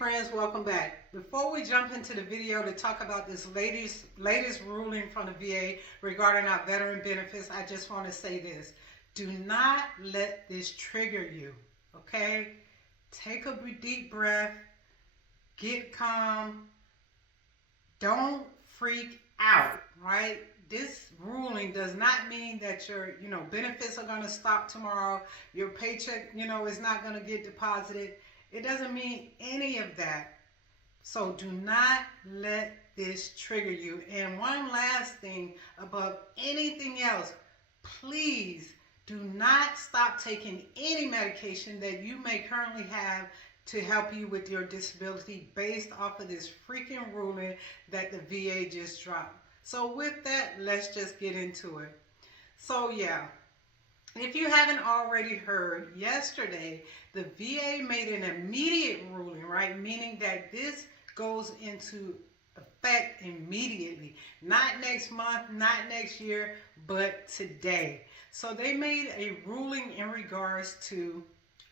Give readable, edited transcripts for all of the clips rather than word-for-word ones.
friends, welcome back. Before we jump into the video to talk about this latest ruling from the VA regarding our veteran benefits, I just want to say this. Do not let this trigger you, okay? Take a deep breath, get calm, don't freak out, right? This ruling does not mean that your, benefits are going to stop tomorrow. Your paycheck, is not going to get deposited. It doesn't mean any of that. So do not let this trigger you. And one last thing, above anything else, please do not stop taking any medication that you may currently have to help you with your disability based off of this freaking ruling that the VA just dropped. So with that, let's just get into it. So yeah, if you haven't already heard, yesterday the VA made an immediate ruling, right? Meaning that this goes into effect immediately. Not next month, not next year, but today. So they made a ruling in regards to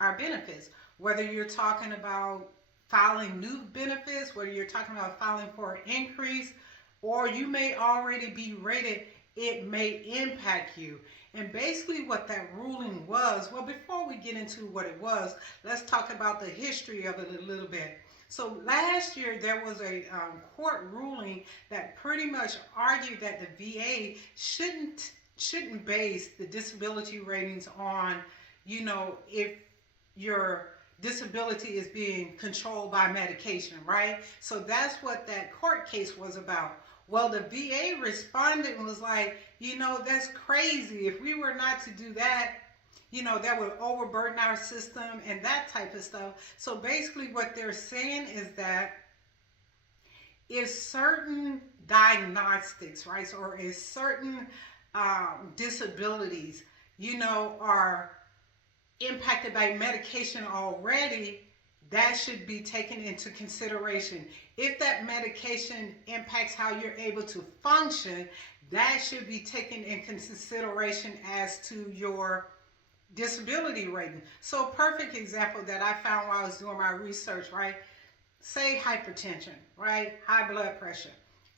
our benefits. Whether you're talking about filing new benefits, whether you're talking about filing for an increase, or you may already be rated, it may impact you. And basically what that ruling was, well, before we get into what it was, let's talk about the history of it a little bit. So last year there was a court ruling that pretty much argued that the VA shouldn't base the disability ratings on, if your disability is being controlled by medication, right? So that's what that court case was about. Well, the VA responded and was like, that's crazy. If we were not to do that, that would overburden our system and that type of stuff. So basically what they're saying is that if certain diagnostics, right, or if certain disabilities, are impacted by medication already, that should be taken into consideration. If that medication impacts how you're able to function, that should be taken into consideration as to your disability rating. So perfect example that I found while I was doing my research, right? Say hypertension, right? High blood pressure.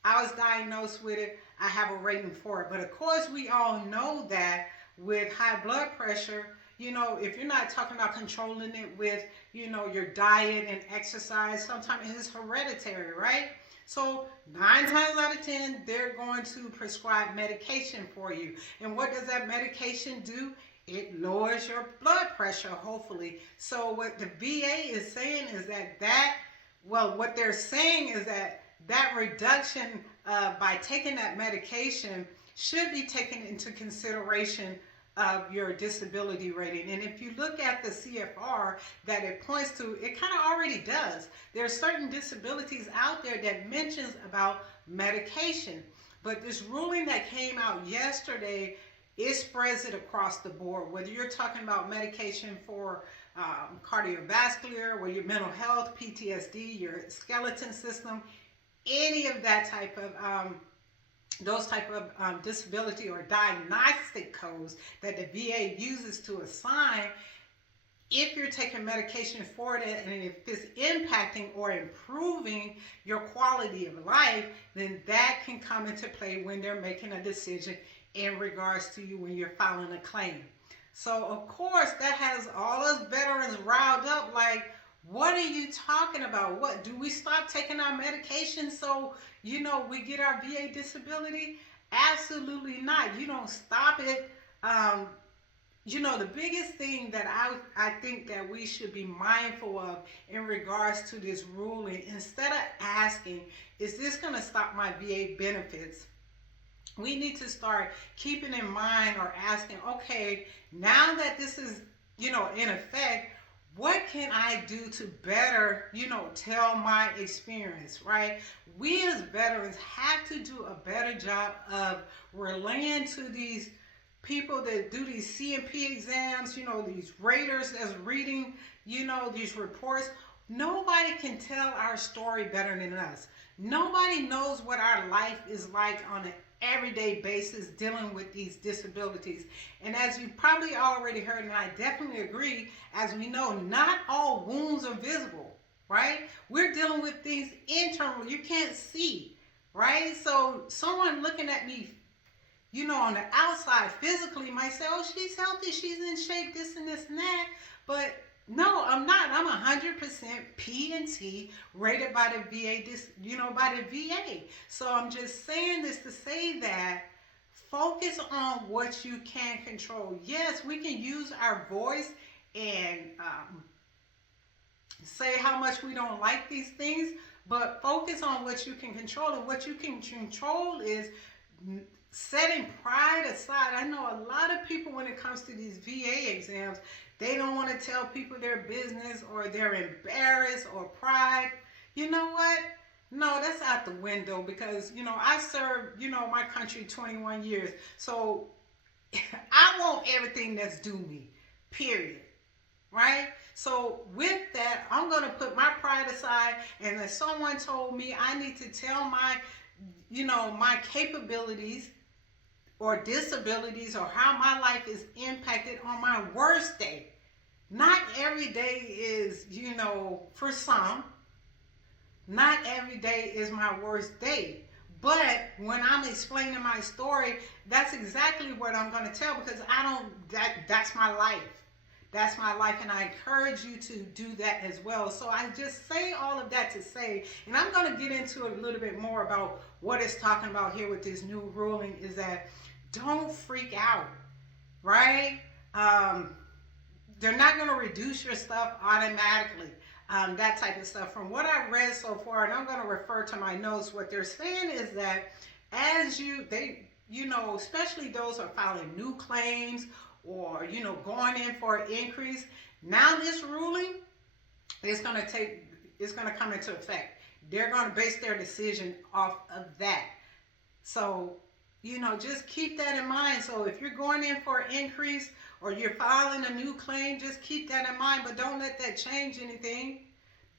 I was diagnosed with it. I have a rating for it. But of course, we all know that with high blood pressure, if you're not talking about controlling it with, your diet and exercise, sometimes it's hereditary, right? So 9 times out of 10, they're going to prescribe medication for you. And what does that medication do? It lowers your blood pressure, hopefully. So what the VA is saying is what they're saying is that reduction by taking that medication should be taken into consideration of your disability rating. And if you look at the CFR that it points to, it kind of already does. There are certain disabilities out there that mentions about medication. But this ruling that came out yesterday, it spreads it across the board. Whether you're talking about medication for cardiovascular, or your mental health, PTSD, your skeleton system, any of that type of those type of disability or diagnostic codes that the VA uses to assign, if you're taking medication for it and if it's impacting or improving your quality of life, then that can come into play when they're making a decision in regards to you when you're filing a claim. So of course that has all us veterans riled up like, what are you talking about? What, do we stop taking our medication so, we get our VA disability? Absolutely not. You don't stop it. The biggest thing that I think that we should be mindful of in regards to this ruling, instead of asking, is this going to stop my VA benefits? We need to start keeping in mind or asking, okay, now that this is, in effect, what can I do to better, tell my experience, right? We as veterans have to do a better job of relaying to these people that do these C&P exams, these raters that's reading, these reports. Nobody can tell our story better than us. Nobody knows what our life is like on an everyday basis dealing with these disabilities. And as you probably already heard, and I definitely agree, as we know, not all wounds are visible, right? We're dealing with things internal. You can't see, right? So someone looking at me, on the outside physically might say, oh, she's healthy, she's in shape, this and this and that. But no, I'm not. I'm 100% P and T rated by the VA, by the VA. So I'm just saying this to say that focus on what you can control. Yes, we can use our voice and say how much we don't like these things, but focus on what you can control. And what you can control is setting pride aside. I know a lot of people, when it comes to these VA exams, they don't want to tell people their business, or they're embarrassed, or pride. You know what? No, that's out the window, because, I served, my country 21 years. So I want everything that's due me, period. Right? So with that, I'm going to put my pride aside. And if someone told me I need to tell my capabilities or disabilities, or how my life is impacted on my worst day. Not every day is, for some, not every day is my worst day. But when I'm explaining my story, that's exactly what I'm going to tell, because that's my life. That's my life, and I encourage you to do that as well. So I just say all of that to say, and I'm going to get into a little bit more about what it's talking about here with this new ruling, is that don't freak out, right? They're not going to reduce your stuff automatically, that type of stuff. From what I've read so far, and I'm going to refer to my notes, what they're saying is that especially those who are filing new claims, or going in for an increase, now this ruling is going to come into effect. They're going to base their decision off of that. So just keep that in mind. So if you're going in for an increase, or you're filing a new claim, just keep that in mind. But don't let that change anything.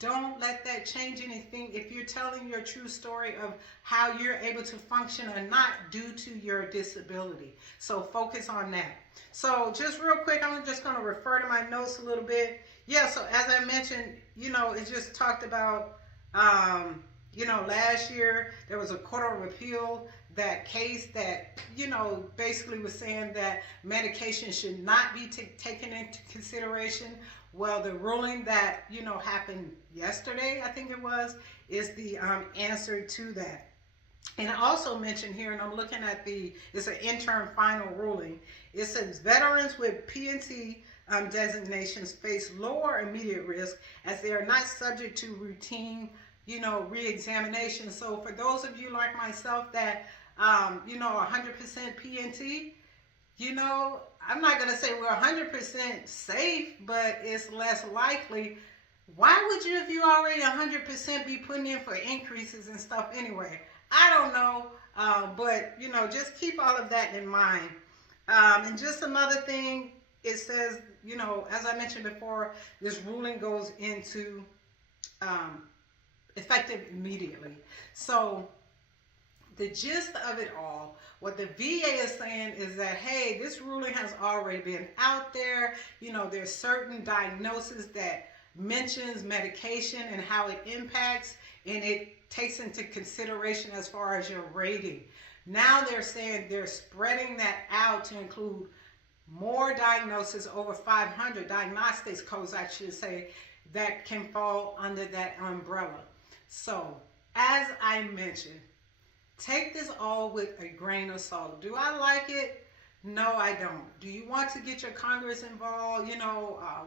Don't let that change anything if you're telling your true story of how you're able to function or not due to your disability. So focus on that. So just real quick, I'm just going to refer to my notes a little bit. Yeah, so as I mentioned, it just talked about, last year there was a Court of Appeal, that case that, basically was saying that medication should not be taken into consideration. Well, the ruling that, happened yesterday, I think it was, is the answer to that. And I also mentioned here, and I'm looking at it's an interim final ruling. It says veterans with P&T designations face lower immediate risk, as they are not subject to routine, re-examination. So for those of you like myself that, 100% P&T, I'm not going to say we're 100% safe, but it's less likely. Why would you, if you already 100%, be putting in for increases and stuff anyway? I don't know, but, just keep all of that in mind. And just another thing, it says, as I mentioned before, this ruling goes into effective immediately. So the gist of it all, what the VA is saying is that, hey, this ruling has already been out there. There's certain diagnoses that mentions medication and how it impacts, and it takes into consideration as far as your rating. Now they're saying they're spreading that out to include more diagnoses, over 500 diagnostics codes, I should say, that can fall under that umbrella. So, as I mentioned, take this all with a grain of salt. Do I like it? No, I don't. Do you want to get your Congress involved,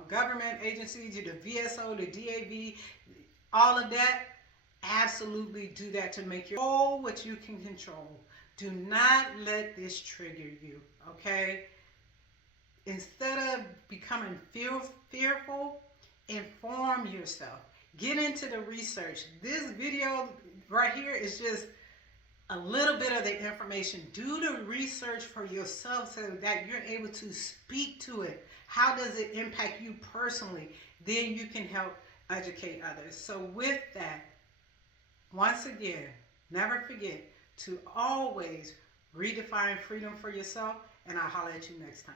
government agencies, the VSO, the DAV, all of that? Absolutely do that to make your control what you can control. Do not let this trigger you, okay? Instead of becoming fearful, inform yourself. Get into the research. This video right here is just a little bit of the information. Do the research for yourself so that you're able to speak to it. How does it impact you personally? Then you can help educate others. So with that, once again, never forget to always redefine freedom for yourself, and I'll holler at you next time.